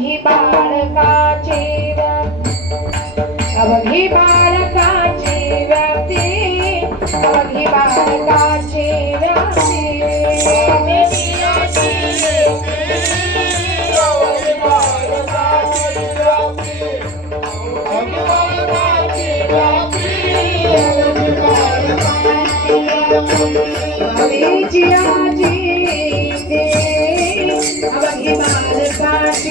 अवधि बाल का चेर अवधि बाल का चेरते अवधि बाल का चेरते जी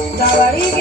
La.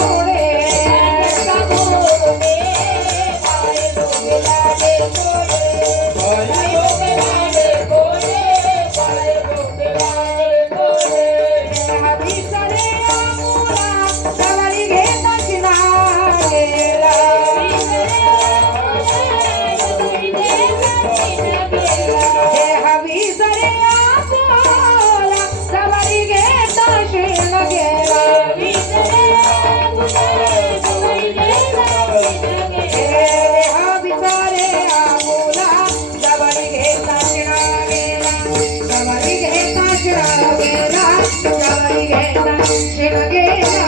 করে। again.